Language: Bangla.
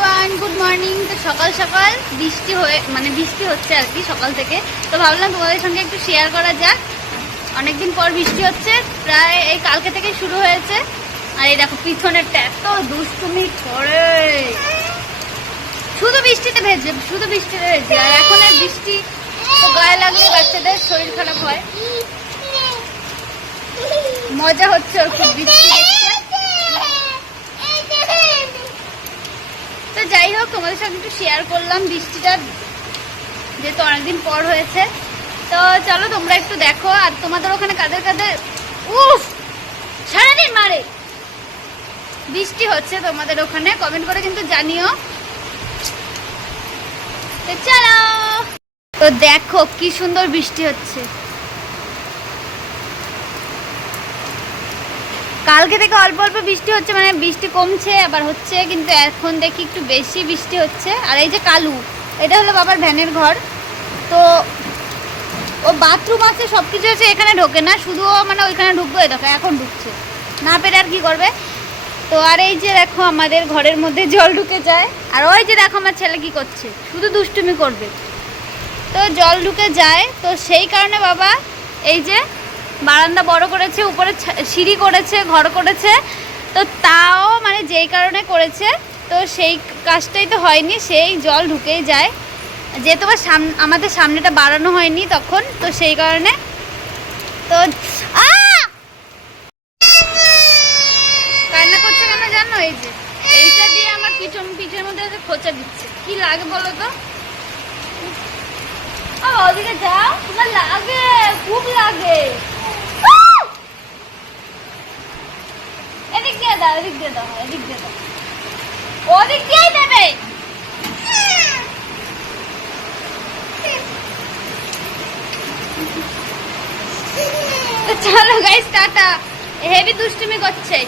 Everyone, good morning. তো সকাল সকাল বৃষ্টি হচ্ছে আর কি সকাল থেকে। তো ভাবলাম তোমাদের সঙ্গে একটু শেয়ার করা যাক। অনেকদিন পর বৃষ্টি হচ্ছে, প্রায় এই কালকে থেকে শুরু হয়েছে। আর এই দেখো পিছনেরটা এত দুষ্টুমি করে, শুধু বৃষ্টিতে ভেজে আর এখন আর বৃষ্টি তো গায়ে লাগলে বাচ্চাদের শরীর খারাপ হয়। মজা হচ্ছে ওর খুব বৃষ্টি দেখতে। তো যাই হোক, তোমাদের সাথে একটু শেয়ার করলাম বৃষ্টিটা, যেহেতু অনেকদিন পর হয়েছে। তো চলো তোমরা একটু দেখো। আর তোমাদের ওখানে কাদের কাদের সারাদিন মারে বৃষ্টি হচ্ছে তোমাদের ওখানে কমেন্ট করে কিন্তু জানিও। তো চলো, তো দেখো কি সুন্দর বৃষ্টি হচ্ছে। কালকে থেকে অল্প অল্প বৃষ্টি হচ্ছে, মানে বৃষ্টি কমছে আবার হচ্ছে, কিন্তু এখন দেখি একটু বেশি বৃষ্টি হচ্ছে। আর এই যে কালু, এটা হলো বাবার ভ্যানের ঘর। তো ও বাথরুম আছে, সব কিছু আছে, এখানে ঢোকে না, শুধু মানে ওইখানে ঢুকবে। দেখো এখন ঢুকছে, না পেরে আর কি করবে। তো আর এই যে দেখো আমাদের ঘরের মধ্যে জল ঢুকে যায়। আর ওই যে দেখো আমার ছেলে কি করছে, শুধু দুষ্টুমি করবে। তো জল ঢুকে যায়, তো সেই কারণে বাবা এই যে বারান্দা বড় করেছে, উপরে সিঁড়ি করেছে, ঘর করেছে। তো তাও মানে যেই কারণে করেছে, তো সেই কাজটাই তো হয়নি, সেই জল ঢুকেই যায়। যেহেতু আমাদের সামনেটা বাড়ানো হয়নি তখন, তো সেই কারণে। তো কান্না করছে কেন জানো? এই যে এইটা দিয়ে আমার পিঠের মধ্যে খোঁচা দিচ্ছে। কি লাগে বলো তো? ওদিকে যাও, তোমার লাগে, খুব লাগে। এদিক দিয়ে দাও, এদিক দিয়ে দাও, এদিক দিয়ে দাও, ওদিক দিয়েই দেবে। চলো গাইস, টাটা। হেভি দুষ্টুমি করছে।